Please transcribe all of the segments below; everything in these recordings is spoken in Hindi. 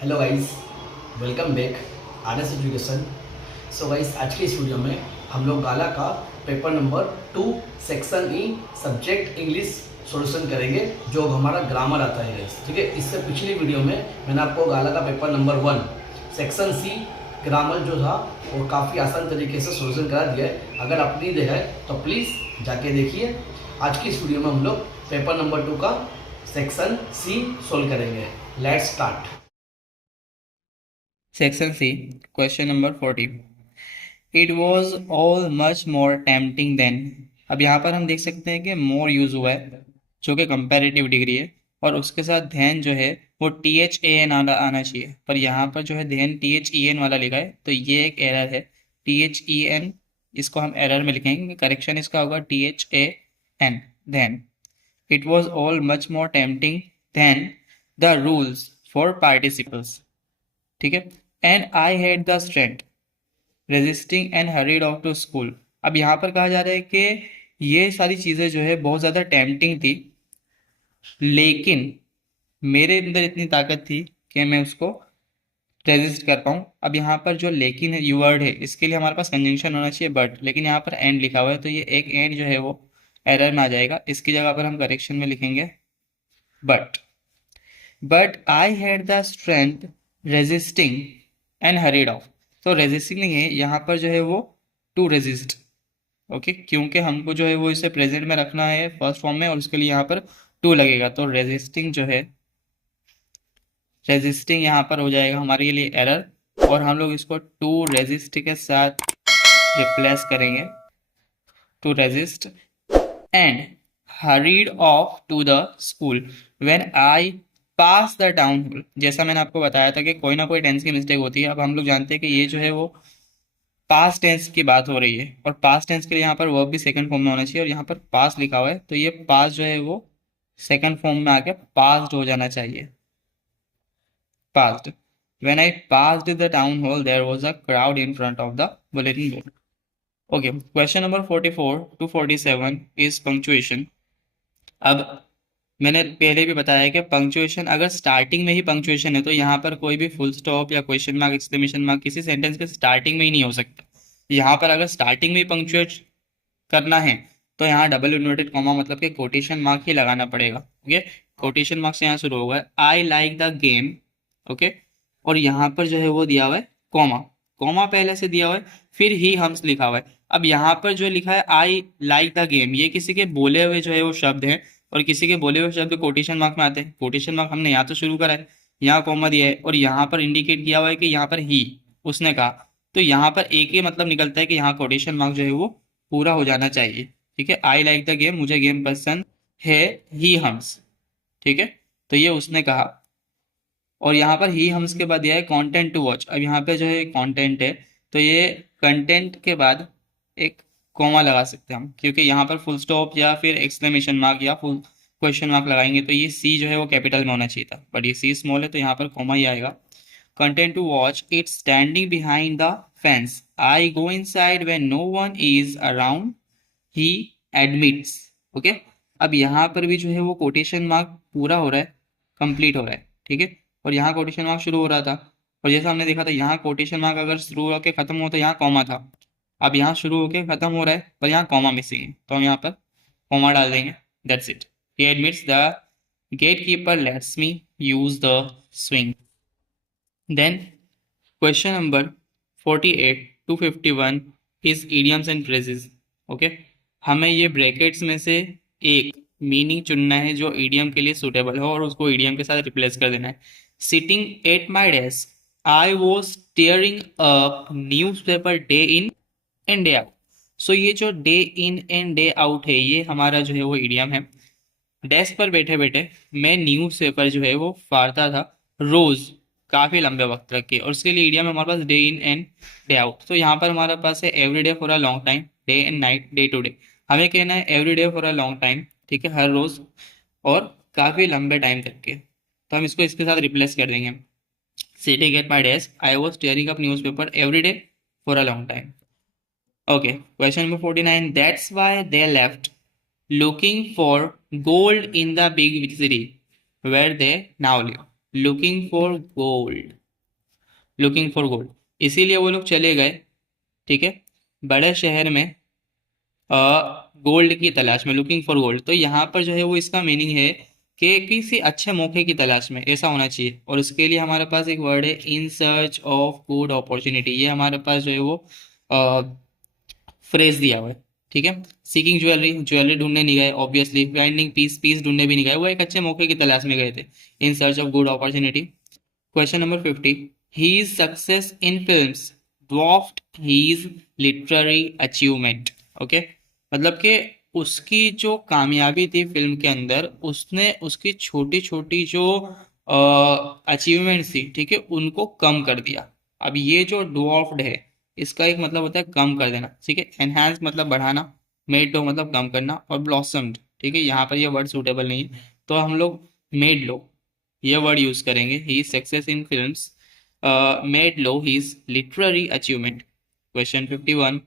Hello guys, welcome back RS education. So guys, आज के इस वीडियो में हम लोग गाला का paper number 2 section E subject English solution करेंगे, जो हमारा ग्रामर आता है गाइस। ठीक है, इससे पिछली वीडियो में मैंने आपको गाला का paper number 1 section C grammar जो था वो काफ़ी आसान तरीके से सॉल्यूशन करा दिया है। अगर आप नहीं देखा है तो प्लीज़ जाके देखिए। आज की इस वीडियो में हम लोग पेपर नंबर 2 का सेक्शन सी सोल्व करेंगे। Let's start. Section C, question number 40. It was all much more tempting then. अब यहाँ पर हम देख सकते हैं कि more यूज हुआ है जो कि कंपैरेटिव डिग्री है, और उसके साथ then जो है वो THAN आना चाहिए, पर यहाँ पर जो है then THEN वाला लिखा है, तो ये एक एरर है। THEN इसको हम एरर में लिखेंगे, करेक्शन इसका होगा THAN then. It was all much more tempting than the rules for participles. ठीक है, and I had the strength resisting and hurried off to school. अब यहाँ पर कहा जा रहा है कि ये सारी चीज़ें जो है बहुत ज़्यादा टेम्पटिंग थी, लेकिन मेरे अंदर इतनी ताकत थी कि मैं उसको रेजिस्ट कर पाऊँ। अब यहाँ पर जो लेकिन यू वर्ड है, इसके लिए हमारे पास कंजंक्शन होना चाहिए बट, लेकिन यहाँ पर एंड लिखा हुआ है, तो ये एक एंड जो है वो एरर में आ जाएगा। इसकी जगह पर हम करेक्शन में लिखेंगे but I had the strength resisting and hurried of. तो रेजिस्टिंग नहीं है यहाँ पर, जो है वो टू रेजिस्ट। ओके, क्योंकि हमको जो है वो इसे प्रेजेंट में रखना है फर्स्ट फॉर्म में, और उसके लिए यहाँ पर टू लगेगा, तो रेजिस्टिंग जो है रेजिस्टिंग यहाँ पर हो जाएगा हमारे लिए एरर, और हम लोग इसको टू रेजिस्ट के साथ रिप्लेस करेंगे, to resist and hurried off to the school when I pass the down hill. जैसा मैंने आपको बताया था कि कोई ना कोई टेंस की मिस्टेक होती है। अब हम लोग जानते हैं कि ये जो है वो पास्ट टेंस की बात हो रही है, और पास्ट टेंस के लिए यहाँ पर वर्ब भी सेकंड फॉर्म में होना चाहिए, और यहाँ पर पास लिखा हुआ है, तो ये पास जो है वो सेकंड फॉर्म में आके पास्ड हो जाना चाहिए, passed. When I passed the town hall there was a crowd in front of the bulletin board. Okay, question number 44 to 47 is punctuation. अब मैंने पहले भी बताया कि पंक्चुएशन, अगर स्टार्टिंग में ही पंक्चुएशन है तो यहाँ पर कोई भी फुल स्टॉप या क्वेश्चन मार्क, एक्सक्लेमेशन मार्क किसी सेंटेंस के स्टार्टिंग में ही नहीं हो सकता। यहाँ पर अगर स्टार्टिंग में ही पंक्चुएट करना है तो यहाँ डबल इन्वर्टेड कॉमा मतलब कि कोटेशन मार्क ही लगाना पड़ेगा। ओके, कोटेशन मार्क से यहाँ शुरू होगा, I like the game. Okay, और यहाँ पर जो है वो दिया हुआ है कॉमा, कॉमा पहले से दिया हुआ है, फिर ही हम्स लिखा हुआ है। अब यहाँ पर जो लिखा है आई लाइक द गेम, ये किसी के बोले हुए जो है वो शब्द है, और किसी के बोले हुए शब्द कोटेशन मार्क में आते हैं। कोटेशन मार्क हमने यहाँ तो शुरू करा है, यहाँ कॉमा दिया है, और यहाँ पर इंडिकेट किया हुआ है कि यहाँ पर ही उसने कहा, तो यहाँ पर एक ही मतलब निकलता है कि यहाँ कोटेशन मार्क जो है वो पूरा हो जाना चाहिए। ठीक है, आई लाइक द गेम, मुझे गेम पसंद है, ही हम्स। ठीक है, तो ये उसने कहा, और यहाँ पर ही हम्स के बाद दिया है कंटेंट टू वॉच। अब यहाँ पे जो है कंटेंट है, तो ये कंटेंट के बाद एक कॉमा लगा सकते हैं हम, क्योंकि यहाँ पर फुल स्टॉप या फिर एक्सक्लेमेशन मार्क या फुल क्वेश्चन मार्क लगाएंगे तो ये सी जो है वो कैपिटल में होना चाहिए था, बट ये सी स्मॉल है तो यहाँ पर कॉमा ही आएगा। Content to watch, it's standing behind the fence, I go inside when no one is around, he admits. Okay, अब यहाँ पर भी जो है वो कोटेशन मार्क पूरा हो रहा है, कंप्लीट हो रहा है। ठीक है, और यहाँ कोटेशन मार्क शुरू हो रहा था, और जैसा हमने देखा था यहाँ कोटेशन मार्क अगर शुरू होकर खत्म हो तो यहाँ कॉमा था। अब यहाँ शुरू होकर खत्म हो रहा है पर यहाँ कॉमा मिसिंग है, तो हम यहाँ पर कॉमा डाल देंगे, that's it. He admits the gate keeper lets me use the swing. Then question number 48 to 51 is idioms and phrases. Okay, हमें ये ब्रैकेट्स में से एक मीनिंग चुनना है जो ईडियम के लिए सूटेबल हो, और उसको ईडियम के साथ रिप्लेस कर देना है। Sitting at my desk I was tearing up news paper day in and day out. So ये जो day in and day out है, ये हमारा जो है वो ईडियम है। डेस्क पर बैठे बैठे मैं न्यूज पेपर जो है वो फाड़ता था रोज, काफी लंबे वक्त तक के, और उसके लिए ईडियम हमारे पास day in and day out. तो यहाँ पर हमारे पास है every day for a long time, day and night, day to day. हमें कहना है every day for a long time, ठीक है, हर रोज और काफी लंबे टाइम तक के, तो हम इसको इसके साथ रिप्लेस कर देंगे। Sitting at my desk I was tearing up news paper every day for a long time. Okay, question number 49, that's why they left looking for gold in the big city where they now live. Looking for gold, looking for gold, इसीलिए वो लोग चले गए, ठीक है, बड़े शहर में गोल्ड की तलाश में, लुकिंग फॉर गोल्ड। तो यहाँ पर जो है वो इसका मीनिंग है कि किसी अच्छे मौके की तलाश में, ऐसा होना चाहिए। और उसके लिए हमारे पास एक वर्ड है in search of good opportunity, ये हमारे पास जो है वो फ्रेज दिया हुआ है, ठीक है। सीकिंग ज्वेलरी, ज्वेलरी ढूंढने नहीं गए ऑब्वियसली। फाइंडिंग पीस, पीस ढूंढने भी नहीं गए, वो एक अच्छे मौके की तलाश में गए थे, in search of good opportunity. Question number 50, his success in films dwarfed his literary achievement। Okay, मतलब कि उसकी जो कामयाबी थी फिल्म के अंदर, उसने उसकी छोटी छोटी जो अचीवमेंट्स थी, ठीक है, उनको कम कर दिया। अब ये जो dwarfed है, इसका एक मतलब होता है कम कर देना, ठीक है। एनहांस मतलब बढ़ाना, मेड लो मतलब कम करना, और ब्लॉसम्ड, ठीक है, यहाँ पर ये वर्ड सूटेबल नहीं है, तो हम लोग मेड लो ये वर्ड यूज करेंगे। He success in films made low his literary achievement. Question 51,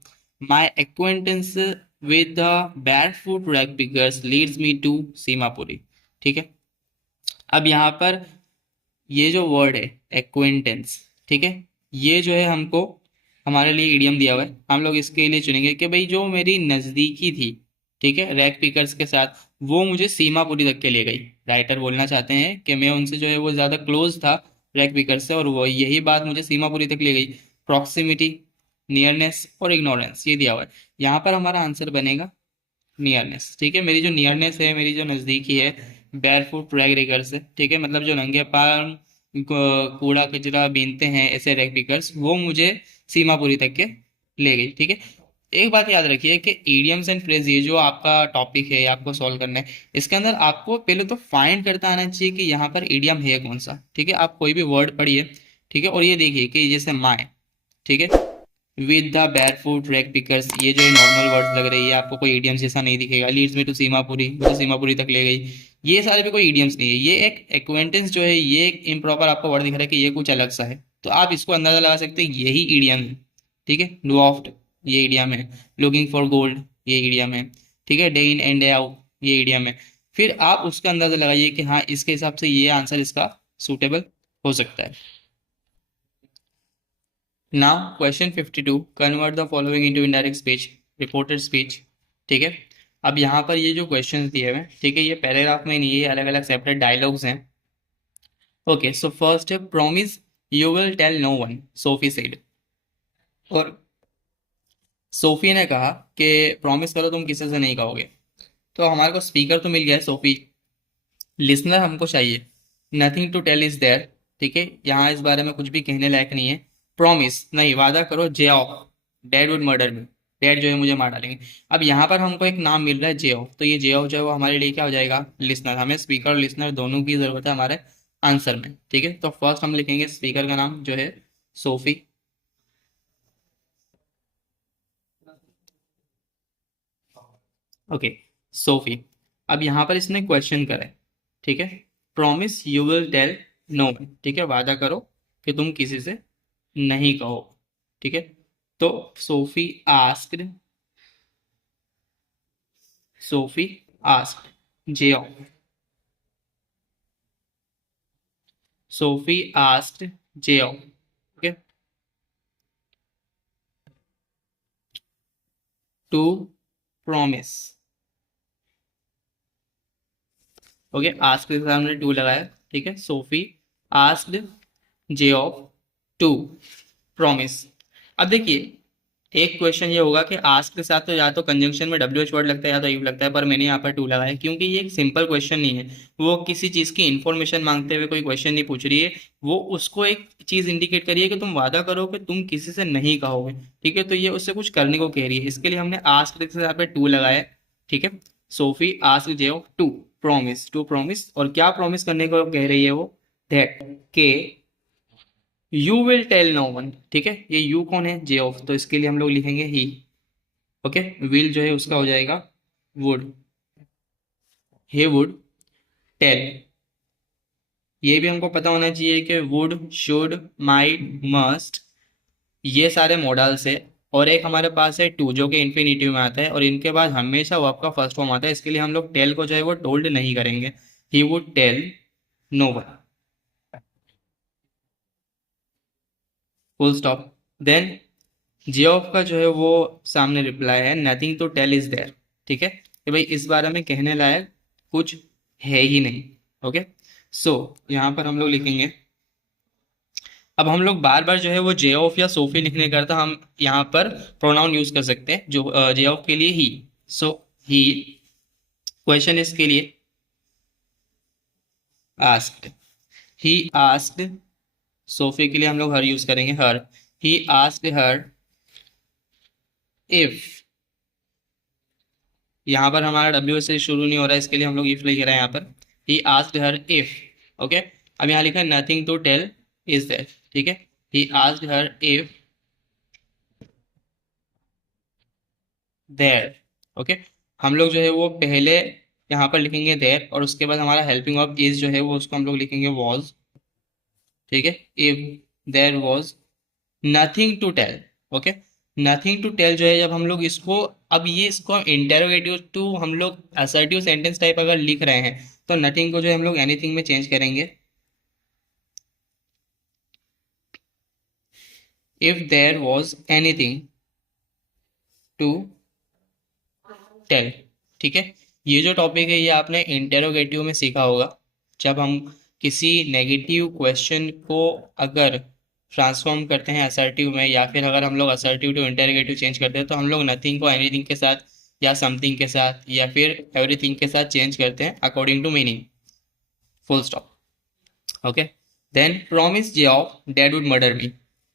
my acquaintance with the barefoot rag pickers leads me to Seemapuri, ठीक है। अब यहाँ पर ये जो वर्ड है एक्वेंटेंस, ठीक है, ये जो है हमको हमारे लिए इडियम दिया हुआ है, हम लोग इसके लिए चुनेंगे कि भाई जो मेरी नज़दीकी थी, ठीक है, रैग पिकर्स के साथ, वो मुझे सीमापुरी तक के ले गई। राइटर बोलना चाहते हैं कि मैं उनसे जो है वो ज़्यादा क्लोज था रैग पिकर्स से, और वो यही बात मुझे सीमापुरी तक ले गई। प्रॉक्सिमिटी, नियरनेस और इग्नोरेंस ये दिया हुआ है। यहाँ पर हमारा आंसर बनेगा नियरनेस, ठीक है। मेरी जो नियरनेस है, मेरी जो नज़दीकी है बैरफुट रैग रिगर्स से, ठीक है, मतलब जो नंगे पाँव कूड़ा कचरा बीनते हैं ऐसे रैग पिकर्स, वो मुझे सीमापुरी तक के ले गई, ठीक है। एक बात याद रखिए कि इडियम्स एंड फ्रेज, ये जो आपका टॉपिक है, आपको सॉल्व करना है, इसके अंदर आपको पहले तो फाइंड करता आना चाहिए कि यहाँ पर इडियम है कौन सा, ठीक है। आप कोई भी वर्ड पढ़िए, ठीक है, और ये देखिए कि जैसे माए, ठीक है, with the barefoot rag pickers, ये जो नॉर्मल वर्ड्स लग रही है आपको, कोई इडियम्स जैसा नहीं दिखेगा। लीड्स मी टू सीमापुरी, मुझे सीमापुरी तक ले गई, ये सारे पे कोई इडियम्स नहीं है। ये एक एक्वेंटेंस जो है, ये एक इम्प्रॉपर आपको वर्ड दिख रहा है कि ये कुछ अलग सा है, तो आप इसको अंदाजा लगा सकते हैं यही इडियम है, ठीक है। ड्वार्फ्ड ये इडियम है, लुकिंग फॉर गोल्ड ये इडियम है, ठीक है, day in and day out ये इडियम है। फिर आप उसका अंदाजा लगाइए कि हाँ इसके हिसाब से ये आंसर इसका सूटेबल हो सकता है। Now question 52, convert the following into indirect speech, reported speech, ठीक है। अब यहाँ पर ये जो क्वेश्चंस दिए हुए हैं, ठीक है, ये पैराग्राफ में नहीं है, ये अलग अलग सेपरेट डायलॉग्स हैं। ओके, सो फर्स्ट है promise you will tell no one, Sophie said. और सोफी ने कहा कि प्रॉमिस करो तुम किसी से नहीं कहोगे। तो हमारे को स्पीकर तो मिल गया है सोफी, लिसनर हमको चाहिए। Nothing to tell is there, ठीक है, यहाँ इस बारे में कुछ भी कहने लायक नहीं है। प्रॉमिस नहीं, वादा करो J of dad would murder me, dad जो है मुझे मार डालेंगे। अब यहाँ पर हमको एक नाम मिल रहा है जे ऑफ, तो ये जे ऑफ जो है वो हमारे लिए क्या हो जाएगा, लिसनर। हमें स्पीकर और लिसनर दोनों की जरूरत है हमारे आंसर में, ठीक है। तो फर्स्ट हम लिखेंगे स्पीकर का नाम जो है सोफी, ओके, सोफी। अब यहाँ पर इसने क्वेश्चन करा है, ठीक है, promise you will tell no one, ठीक है, वादा करो कि तुम किसी से नहीं कहो, ठीक है। तो Sophie asked, Sophie asked Geoff, Sophie asked Geoff, okay, to promise, okay, ask के सामने टू लगाया, ठीक है, Sophie asked Geoff to promise. अब देखिए एक क्वेश्चन ये होगा कि आस्क के साथ तो या तो कंजंक्शन में डब्ल्यू एच वर्ड लगता है या तो यू लगता है, पर मैंने यहाँ पर टू लगाया क्योंकि ये एक सिंपल क्वेश्चन नहीं है। वो किसी चीज़ की इंफॉर्मेशन मांगते हुए कोई क्वेश्चन नहीं पूछ रही है, वो उसको एक चीज़ इंडिकेट करिए कि तुम वादा करो कि तुम किसी से नहीं कहोगे, ठीक है। तो ये उससे कुछ करने को कह रही है, इसके लिए हमने आस्क के साथ पे टू लगाया, ठीक है। Sophie ask Geoff to promise, to promise, और क्या प्रॉमिस करने को कह रही है वो, दैट के you will tell no one, ठीक है। ये यू कौन है, जे ऑफ, तो इसके लिए हम लोग लिखेंगे ही, ओके। विल जो है उसका हो जाएगा वुड, he वुड टेल। ये भी हमको पता होना चाहिए कि वुड, शुड, माइट, मस्ट, ये सारे मॉडल्स है। और एक हमारे पास है टू जो कि इन्फिनिटिव में आता है, और इनके बाद हमेशा वर्ब का फर्स्ट फॉर्म आता है, इसके लिए हम लोग टेल को जो है वो टोल्ड नहीं करेंगे। He would tell no one, full stop. Then Geoff का जो है वो सामने रिप्लाई है nothing to tell is there. ठीक है, कि भाई इस बारे में कहने लायक कुछ है ही नहीं। ओके, सो यहाँ पर हम लोग लिखेंगे, अब हम लोग बार बार जो है वो जे ऑफ या सोफी लिखने का था, हम यहाँ पर प्रोनाउन यूज कर सकते हैं जो जे ऑफ के लिए ही। सो ही, क्वेश्चन इसके लिए आस्क्ड, ही आस्क्ड। सोफी के लिए हम लोग हर यूज करेंगे, हर। ही आस्क्ड हर इफ, यहाँ पर हमारा डब्ल्यू से शुरू नहीं हो रहा है, इसके लिए हम लोग इफ लिख रहे हैं यहाँ पर। He asked her if. Okay, अब यहाँ लिखा है nothing to tell is that. ठीक है, he asked her if there. Okay, हम लोग जो है वो पहले यहाँ पर लिखेंगे देयर, और उसके बाद हमारा हेल्पिंग ऑफ इज जो है वो उसको हम लोग लिखेंगे वॉज। ठीक है, if there was nothing to tell. Okay, nothing to tell जो है जब हम लोग इसको, अब ये इसको इंटेरोगेटिव टू हम लोग असर्टिव सेंटेंस टाइप अगर लिख रहे हैं तो नथिंग को जो है हम लोग एनीथिंग में चेंज करेंगे। If there was anything to tell. ठीक है, ये जो टॉपिक है ये आपने इंटेरोगेटिव में सीखा होगा। जब हम किसी नेगेटिव क्वेश्चन को अगर ट्रांसफॉर्म करते हैं असर्टिव में, या फिर अगर हम लोग असर्टिव टू इंटेरोगेटिव चेंज करते हैं तो हम लोग नथिंग को एनीथिंग के साथ या समथिंग के साथ या फिर एवरीथिंग के साथ चेंज करते हैं according to meaning. Full stop. Okay, then promise J of dad would murder me.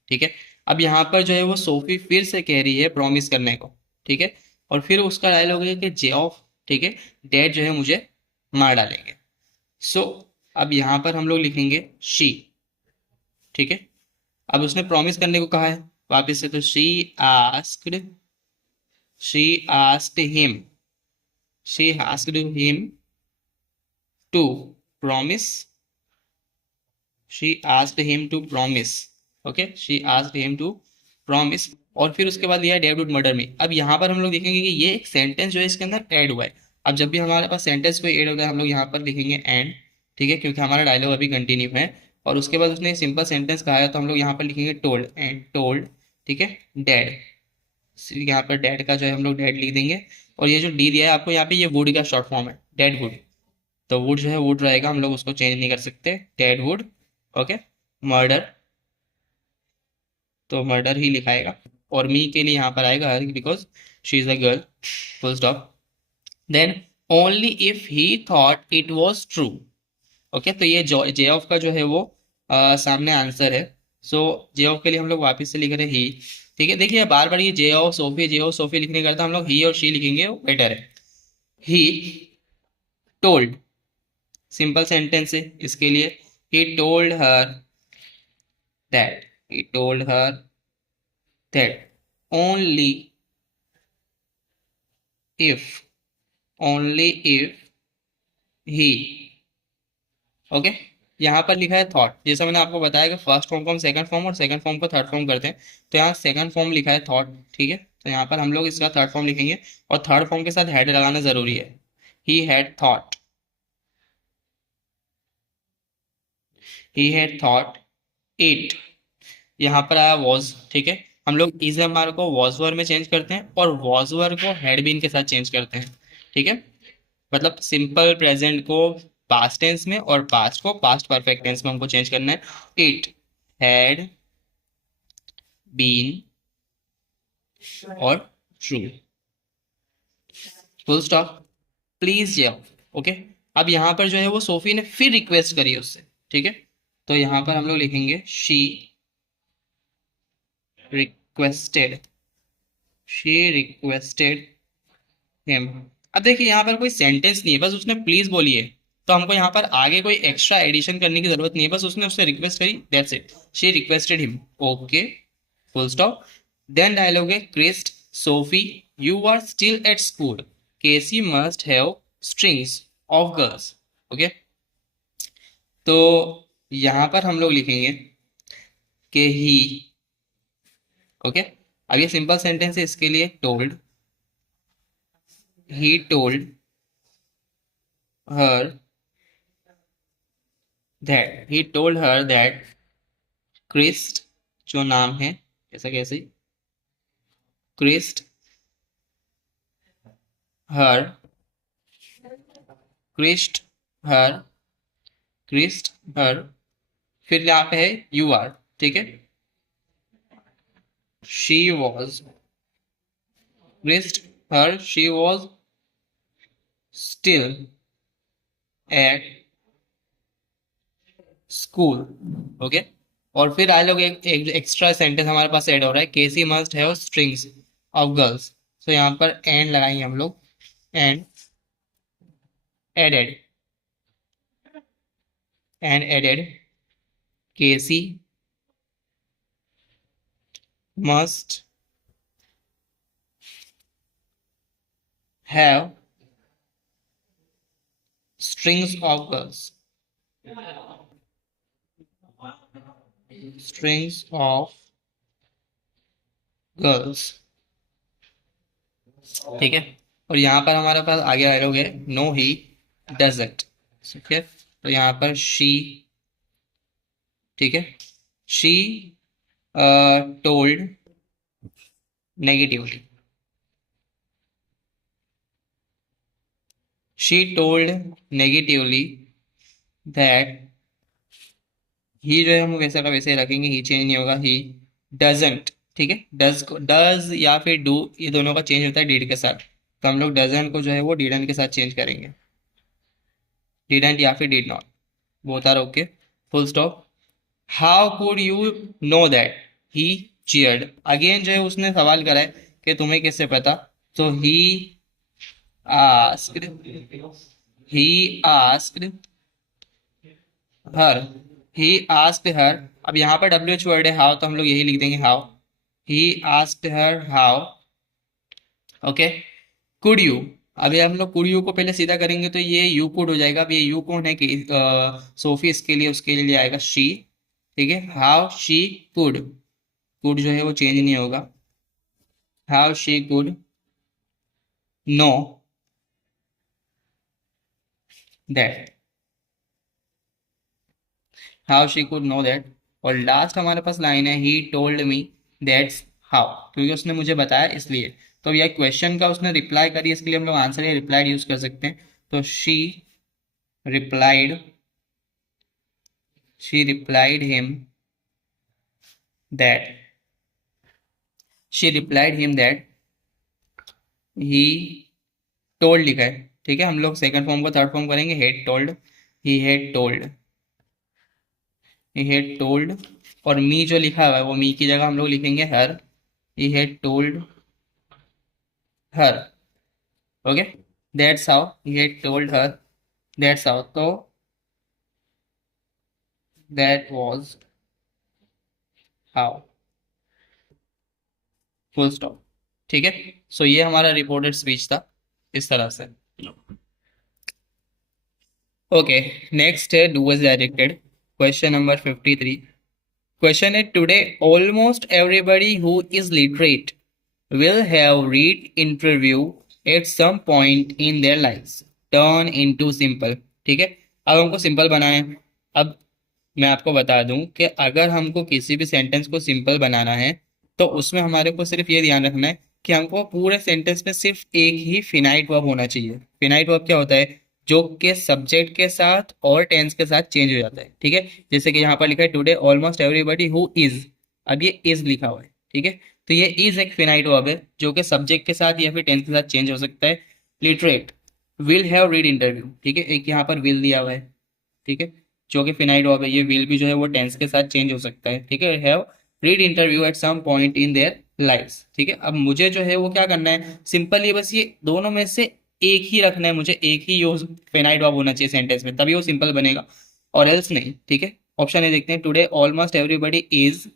ठीक है, अब यहाँ पर जो है वो सोफी फिर से कह रही है प्रॉमिस करने को। ठीक है, और फिर उसका डायलॉग है कि जे ऑफ, ठीक है, डैड जो है मुझे मार डालेंगे। सो अब यहाँ पर हम लोग लिखेंगे शी। ठीक है, अब उसने प्रॉमिस करने को कहा है वापस से, तो she asked him, she asked him to promise, she asked him to promise. Okay, she asked him to promise, और फिर उसके बाद लिया डेविड वुड मर्डर मी। अब यहाँ पर हम लोग देखेंगे कि ये एक सेंटेंस जो है इसके अंदर ऐड हुआ है। अब जब भी हमारे पास सेंटेंस कोई ऐड होता है हम लोग यहाँ पर लिखेंगे एंड। ठीक है, क्योंकि हमारा डायलॉग अभी कंटिन्यू है, और उसके बाद उसने सिंपल सेंटेंस कहा है तो हम लोग यहाँ पर लिखेंगे टोल्ड, एंड टोल्ड। ठीक है, डैड, यहाँ पर डैड का जो है हम लोग डैड लिख देंगे। और ये जो डी दिया है आपको यहाँ पे, ये वुड का शॉर्ट फॉर्म है, डेड वुड। तो वुड जो है वुड रहेगा, हम लोग उसको चेंज नहीं कर सकते, डेड वुड। ओके, मर्डर, तो मर्डर ही लिखाएगा, और मी के लिए यहाँ पर आएगा her, because she is a girl. Full stop. Then only if he thought it was true. Okay, तो ये जे ऑफ का जो है वो सामने आंसर है। सो जे ऑफ के लिए हम लोग वापस से लिख रहे हैं ही। ठीक है, देखिए बार बार ये जे ऑफ सोफी लिखने का था हम लोग ही और शी लिखेंगे, वो बेटर है। ही टोल्ड, सिंपल सेंटेंस है इसके लिए। He told her that, he told her that only if, only if he। Okay, यहाँ पर लिखा है थॉट, जैसा मैंने आपको बताया कि फर्स्ट फॉर्म को हम सेकंड फॉर्म और सेकंड फॉर्म को थर्ड फॉर्म करते हैं, तो यहाँ सेकंड फॉर्म लिखा है थॉट। ठीक है, तो यहाँ पर हम लोग इसका थर्ड फॉर्म लिखेंगे, और थर्ड फॉर्म के साथ हैड लगाना जरूरी है। He had thought, he had thought it, यहाँ पर आया वॉज। ठीक है, हम लोग इज एम आर को वॉज वर में चेंज करते हैं, और वॉज वर को हैड बीन के साथ चेंज करते हैं। ठीक है, मतलब सिंपल प्रेजेंट को पास्ट टेंस में और पास्ट को पास्ट परफेक्ट टेंस में हमको चेंज करना है। इट हैड बीन और true. Full stop. Please Jeff. Okay, अब यहाँ पर जो है वो सोफी ने फिर रिक्वेस्ट करी है उससे। ठीक है, तो यहाँ पर हम लोग लिखेंगे she requested, she requested him. अब देखिए यहाँ पर कोई सेंटेंस नहीं है, बस उसने प्लीज बोली है, तो हमको यहाँ पर आगे कोई एक्स्ट्रा एडिशन करने की जरूरत नहीं है, बस उसने उससे रिक्वेस्ट करी, that's it, she requested him. Okay, full stop. Then dialogue है क्रिस्ट, Sophie you are still at school, KC must have strings of girls. Okay, तो यहाँ पर हम लोग लिखेंगे कि ही। ओके, अब ये सिंपल सेंटेंस है, इसके लिए told, he told her that, he told her that Chris जो नाम है, ऐसा कैसे, क्रिस्ट हर, क्रिस्ट हर, क्रिस्ट हर, फिर यहाँ पे है यू आर, ठीक है, शी वॉज, क्रिस्ट हर, she was still at school, okay. और फिर आई लोग एक एक्स्ट्रा सेंटेंस हमारे पास ऐड हो रहा है, KC must have strings of girls, तो यहाँ पर एंड लगाएंगे हम लोग, and added, and added KC must have strings of girls, strings of girls, ठीक है। और यहाँ पर हमारे पास आगे आ लोग है, नो ही डजंट, ठीक है, तो यहाँ पर शी, ठीक है, she told negatively, she told negatively that, ही जो है हम वैसे का वैसे ही रखेंगे, ही चेंज नहीं होगा, ही डजंट, ठीक है, डज को डज या फिर डू, ये दोनों का चेंज होता है डिड के साथ, तो हम लोग डजंट को जो है वो डिडंट के साथ चेंज करेंगे, डिडंट या फिर did not, both are okay, full stop. How could you know that he cheered, again जो है उसने सवाल करा है कि तुम्हें कैसे पता, तो he asked, he asked her, he asked हर, अब यहाँ पर WH वर्ड है हाउ, तो हम लोग यही लिख देंगे how, he asked her how, okay. Could you, अभी हम लोग कुड यू को पहले सीधा करेंगे तो ये यू कुड हो जाएगा, अब ये यू कौन है कि सोफी, इसके लिए उसके लिए आएगा शी, ठीक है, हाउ शी कुड, कुड जो है वो चेंज नहीं होगा, how she could know that, how she could know that, और लास्ट हमारे पास लाइन है, he told me that's how, क्योंकि उसने मुझे बताया इसलिए, तो यह क्वेश्चन का उसने रिप्लाई करी, इसके लिए हम लोग आंसर या रिप्लाइड यूज कर सकते हैं, तो replied she replied him that, she replied him that he told लिखा है, ठीक है, हम लोग सेकंड फॉर्म को थर्ड फॉर्म करेंगे, head told, he head told, he had told, और मी जो लिखा हुआ है वो मी की जगह हम लोग लिखेंगे her, he had told her, okay, that's how, he had told her that's how, तो that was how, full stop, ठीक है। सो ये हमारा रिपोर्टेड स्पीच था इस तरह से, ओके। नेक्स्ट है do as directed, question number 53, question है, today almost everybody who is literate will have read interview at some point in their lives turn into simple, ठीक है। अब हमको सिंपल बनाना है, अब मैं आपको बता दूं कि अगर हमको किसी भी सेंटेंस को सिंपल बनाना है तो उसमें हमारे को सिर्फ ये ध्यान रखना है कि हमको पूरे सेंटेंस में सिर्फ एक ही फिनाइट वर्ब होना चाहिए। फिनाइट वर्ब क्या होता है, जो कि सब्जेक्ट के साथ और टेंस के साथ चेंज हो जाता है, ठीक है। जैसे कि यहाँ पर लिखा है today almost everybody who is, अब ये इज लिखा हुआ है, ठीक है, तो ये इज एक फिनाइट वर्ब है जो कि सब्जेक्ट के साथ या फिर टेंस के साथ चेंज हो सकता है। Literate will have read interview, ठीक है, एक यहाँ पर विल दिया हुआ है, ठीक है, जो कि फिनाइट वर्ब है, ये विल भी जो है वो टेंस के साथ चेंज हो सकता है, ठीक है, have read interview at some point in their lifes, ठीक है। अब मुझे जो है वो क्या करना है, सिंपली बस ये दोनों में से एक ही रखना है, मुझे एक ही यूज फिनाइट वर्ब होना चाहिए सेंटेंस में, तभी वो सिंपल बनेगा, और एल्स नहीं, ठीक है। ऑप्शन ए देखते हैं, today almost everybody is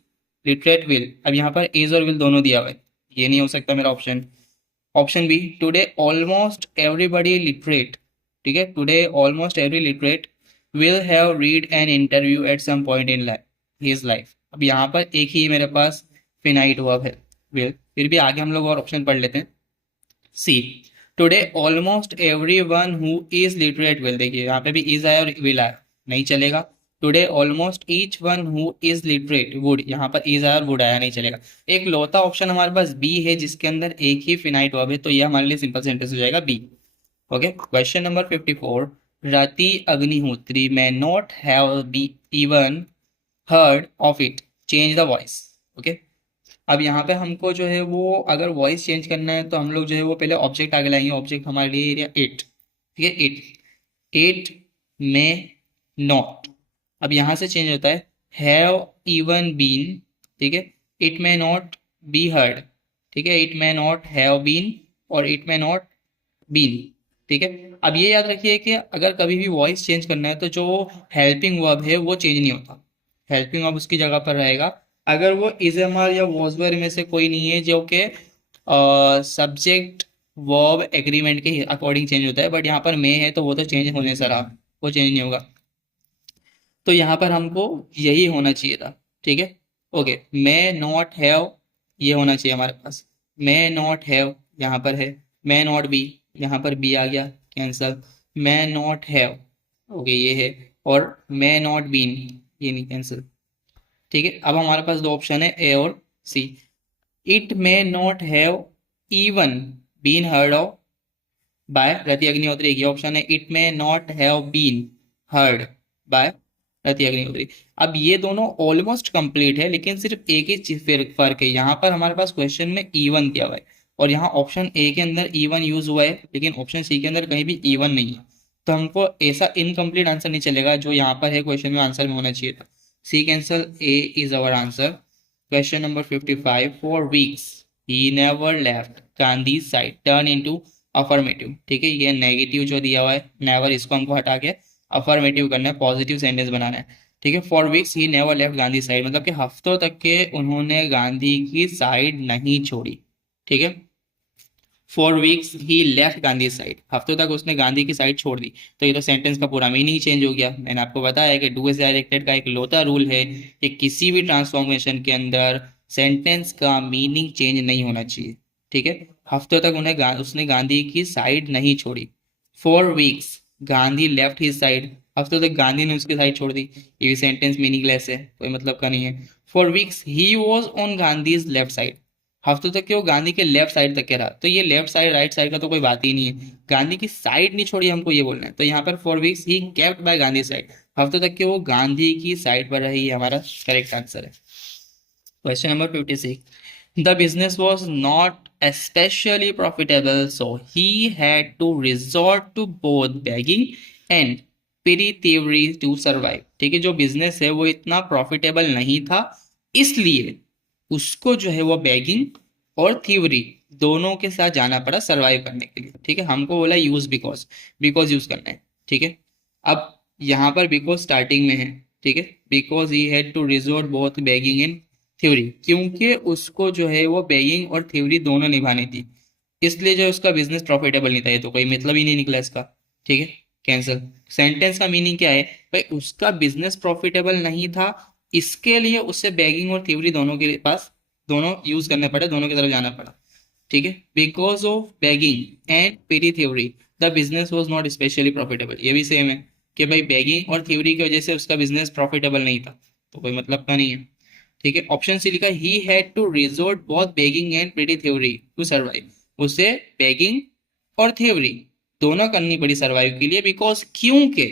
literate will, अब यहाँ पर इज और विल दोनों दिया हुआ है, ये नहीं हो सकता मेरा option. Option B, today almost everybody literate, ठीक है, today almost every literate will have read an interview at some point in his life, अब यहाँ पर एक ही मेरे पास फिनाइट वर्ब है विल, फिर भी आगे हम लोग और ऑप्शन पढ़ लेते हैं। See, today almost everyone who is literate will, देखिए यहाँ पे भी इज आया और विल आया, नहीं चलेगा, today almost each one who is literate would, यहाँ पर इज आर वुड आया नहीं चलेगा। एक लौता ऑप्शन हमारे पास बी है जिसके अंदर एक ही फिनाइट वर्ब है, तो ये हमारे लिए सिंपल सेंटेंस हो जाएगा B. Okay, question number 54, Rati Agnihotri may not have be even heard of it, change the voice। Okay, अब यहाँ पे हमको जो है वो अगर वॉइस चेंज करना है तो हम लोग जो है वो पहले ऑब्जेक्ट आगे लाएंगे। ऑब्जेक्ट हमारे लिए एरिया एट, ठीक है, एट में नॉट, अब यहाँ से चेंज होता है हैव इवन बीन, ठीक है, इट में नॉट बी हर्ड, ठीक है, इट में नॉट हैव बीन और इट में नॉट बीन, ठीक है। अब ये याद रखिए कि अगर कभी भी वॉइस चेंज करना है तो जो हेल्पिंग वर्ब है वो चेंज नहीं होता, हेल्पिंग वर्ब उसकी जगह पर रहेगा। अगर वो इज एम आर या वॉज वेयर में से कोई नहीं है जो कि सब्जेक्ट वर्ब एग्रीमेंट के अकॉर्डिंग चेंज होता है, बट यहाँ पर मे है तो वो तो चेंज होने से रहा, वो चेंज नहीं होगा। तो यहाँ पर हमको यही होना चाहिए था, ठीक है। ओके, मे नॉट हैव ये होना चाहिए हमारे पास, मे नॉट हैव यहाँ पर है, मे नॉट बी यहाँ पर बी आ गया cancel, may not have okay ये है, और मे नॉट बीन ये नहीं कैंसिल, ठीक है। अब हमारे पास दो ऑप्शन है ए और C. It may not have even been heard of by Rati Agnihotri, एक ऑप्शन है। It may not have been heard by Rati Agnihotri. अब ये दोनों ऑलमोस्ट कंप्लीट है, लेकिन सिर्फ एक ही फर्क है, यहाँ पर हमारे पास क्वेश्चन में ईवन दिया हुआ है और यहाँ ऑप्शन ए के अंदर ईवन यूज हुआ है, लेकिन ऑप्शन सी के अंदर कहीं भी ईवन नहीं है, तो हमको ऐसा इनकम्प्लीट आंसर नहीं चलेगा जो यहाँ पर है क्वेश्चन में आंसर में होना चाहिए था। C cancel, A is our answer. Question number 55, for weeks he never left Gandhi side turn into affirmative, ठीक है, ये नेगेटिव जो दिया हुआ है नेवर, इसको हमको हटा के अफर्मेटिव करना है, पॉजिटिव सेंटेंस बनाना है, ठीक है। For weeks he never left Gandhi side, मतलब कि हफ्तों तक के उन्होंने गांधी की साइड नहीं छोड़ी, ठीक है। For weeks he left Gandhi side, हफ्तों तक उसने गांधी की साइड छोड़ दी, तो ये तो सेंटेंस का पूरा मीनिंग चेंज हो गया। मैंने आपको बताया कि डू एज डायरेक्टेड का एक लौता रूल है कि किसी भी ट्रांसफॉर्मेशन के अंदर सेंटेंस का मीनिंग चेंज नहीं होना चाहिए, ठीक है। हफ्तों तक उसने गांधी की साइड नहीं छोड़ी। For weeks Gandhi left his side, हफ्तों तक गांधी ने उसकी साइड छोड़ दी, ये भी सेंटेंस मीनिंगलेस है, कोई मतलब का नहीं है। For weeks he was on Gandhi left side, हफ्तों तक के वो गांधी के लेफ्ट साइड तक के रहा, तो ये लेफ्ट साइड राइट साइड का तो कोई बात ही नहीं है, गांधी की साइड नहीं छोड़ी, हमको ये बोलना है। तो यहाँ पर for weeks he kept bye Gandhi side, हफ्तों तक के वो गांधी की साइड पर रही, हमारा करेक्ट आंसर है। Question number 56, the business was not especially profitable, so he had to resort to both begging and petty thievery to survive, ठीक है। जो बिजनेस है वो इतना प्रॉफिटेबल नहीं था, इसलिए उसको जो है वो बेगिंग और थीवरी दोनों के साथ जाना पड़ा सर्वाइव करने के लिए, ठीक है। हमको बोला यूज बिकॉज, बिकॉज यूज करना है, ठीक है। अब यहाँ पर बिकॉज स्टार्टिंग में है, ठीक है, because he had to resort both begging and thievery, क्योंकि उसको जो है वो बेगिंग और थ्योरी दोनों निभानी थी, इसलिए जो उसका बिजनेस प्रॉफिटेबल नहीं था, ये तो कोई मतलब ही नहीं निकला इसका, ठीक है, कैंसिल। सेंटेंस का मीनिंग क्या है भाई, उसका बिजनेस प्रॉफिटेबल नहीं था, इसके लिए उसे बेगिंग और थ्योरी दोनों के पास दोनों यूज करने पड़े, दोनों की तरफ जाना पड़ा, ठीक है। बिकॉज ऑफ बेगिंग एंड पेटी theory the business was not specially profitable, ये भी सेम है कि भाई बेगिंग और थ्योरी की वजह से उसका बिजनेस प्रॉफिटेबल नहीं था, तो कोई मतलब का नहीं है, ठीक है। ऑप्शन सी लिखा, he had to resort both begging and petty thievery to survive, उसे बेगिंग और थ्योरी दोनों करनी पड़ी सर्वाइव के लिए, बिकॉज क्योंकि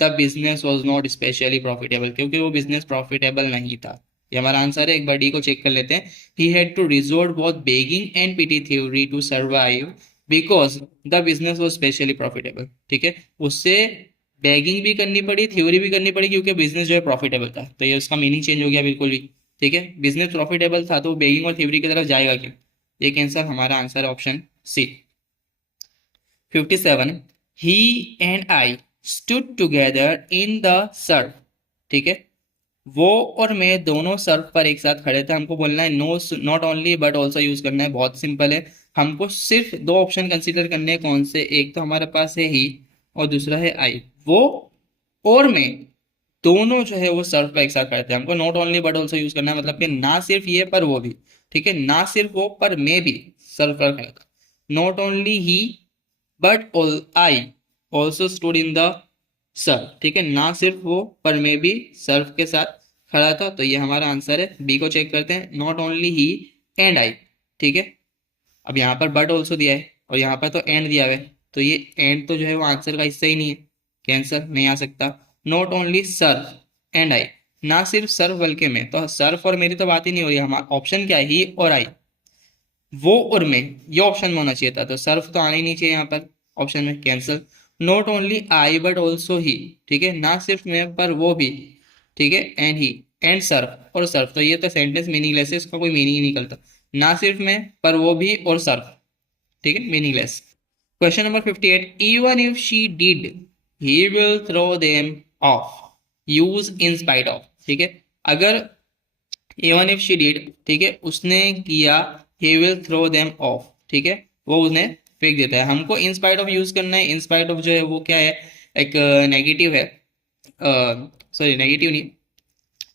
the business was not specially profitable, क्योंकि वो बिजनेस प्रॉफिटेबल नहीं था। ये हमारा आंसर है, एक बार डी को चेक कर लेते हैं। He had to resort both begging and petty thievery to survive because the business was specially profitable, ठीक है। उससे बेगिंग भी करनी पड़ी, थ्योरी भी करनी पड़ी, क्योंकि बिजनेस जो है प्रॉफिटेबल था, तो ये उसका मीनिंग चेंज हो गया बिल्कुल भी, ठीक है। बिजनेस प्रॉफिटेबल था तो बेगिंग और थ्योरी की तरफ जाएगा क्यों, ये कैंसर, हमारा answer option C. 57, he and I stood together in the surf, ठीक है, वो और मैं दोनों सर्फ पर एक साथ खड़े थे, हमको बोलना है no not only but also use करना है, बहुत सिंपल है। हमको सिर्फ दो ऑप्शन कंसीडर करने हैं, कौन से, एक तो हमारे पास है ही और दूसरा है आई। वो और मैं दोनों जो है वो सर्फ पर एक साथ खड़े थे, हमको not only but also use करना है, मतलब कि ना सिर्फ ये पर वो भी, ठीक है, ना सिर्फ वो पर मैं भी सर्फ पर खड़ा था। Not only he but I also stood in the sir, ठीक है, ना सिर्फ वो पर मैं भी सर्व के साथ खड़ा था, तो ये हमारा आंसर है। बी को चेक करते हैं, नॉट ओनली ही एंड आई, ठीक है। अब यहाँ पर बट ऑल्सो दिया है और यहाँ पर तो एंड दिया हुआ है, तो ये एंड तो जो है वो आंसर का हिस्सा ही नहीं है, कैंसर नहीं आ सकता। Not only serve and I, ना सिर्फ सर्व बल्कि मैं, तो सर्व और मेरी तो बात ही नहीं हो रही, हमारा ऑप्शन क्या है, ही और आई, वो और मैं, ये ऑप्शन में होना चाहिए था, तो सर्फ तो आना ही नहीं चाहिए यहाँ पर ऑप्शन में, cancel. Not only I but also he, ठीक है, ना सिर्फ मैं पर वो भी, ठीक है, एंड ही, एंड सर्फ और सर्फ, तो ये तो सेंटेंस मीनिंगलेस है, इसका कोई मीनिंग ही निकलता। ना सिर्फ मैं पर वो भी और सर्फ, ठीक है, meaningless. Question number 58, even if she did he will throw them off, use in spite of, ठीक है। अगर इवन इफ शी डिड, ठीक है, उसने किया, he will throw them off, ठीक है, वो उन्हें फेंक देता है। हमको इन स्पाइट ऑफ यूज करना है। इन स्पाइट ऑफ जो है वो क्या है, एक नेगेटिव है, सॉरी नेगेटिव नहीं,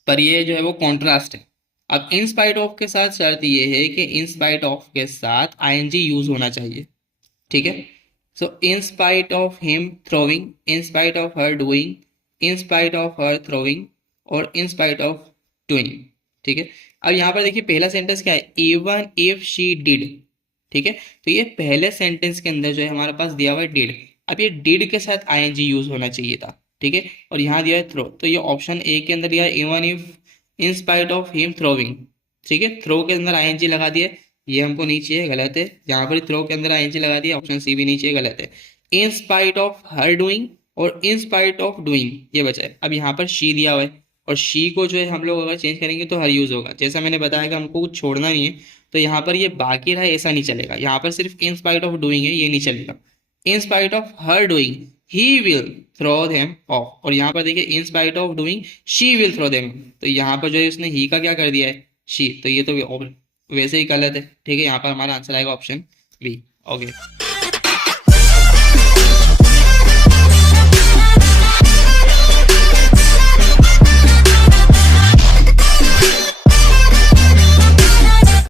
पर ये जो है वो कॉन्ट्रास्ट है। अब इन स्पाइट ऑफ के साथ शर्त ये है कि इन स्पाइट ऑफ के साथ आईएनजी यूज होना चाहिए, ठीक है। So in spite of him throwing, in spite of her doing, in spite of her throwing और इन स्पाइट ऑफ डूइंग, ठीक है। अब यहाँ पर देखिए पहला सेंटेंस क्या है, इवन इफ शी डिड, ठीक है, तो ये पहले सेंटेंस के अंदर जो है हमारे पास दिया हुआ है डिड। अब ये डिड के साथ आईएनजी यूज होना चाहिए था, ठीक है, और यहाँ दिया है थ्रो, तो ये ऑप्शन ए के अंदर दिया है, even if in spite of him throwing, ठीक है, थ्रो के अंदर आईएनजी लगा दिया, ये हमको नीचे है, गलत है। यहाँ पर थ्रो के अंदर आईएनजी लगा दिया, ऑप्शन सी भी नीचे है, गलत है। इन स्पाइट ऑफ हर डूइंग और इन स्पाइट ऑफ डूइंग ये बचा है। अब यहाँ पर शी दिया हुआ है और शी को जो है हम लोग अगर चेंज करेंगे तो हर यूज होगा, जैसा मैंने बताया कि हमको कुछ छोड़ना नहीं है, तो यहाँ पर ये बाकी रहा ऐसा नहीं चलेगा, यहाँ पर सिर्फ इन स्पाइट ऑफ डूइंग है, ये नहीं चलेगा। In spite of her doing he will throw them off, और यहाँ पर देखिए in spite of doing she will throw them, तो यहाँ पर जो है उसने ही का क्या कर दिया है, शी, तो ये तो वैसे ही गलत है, ठीक है। यहाँ पर हमारा आंसर आएगा ऑप्शन बी। ओके।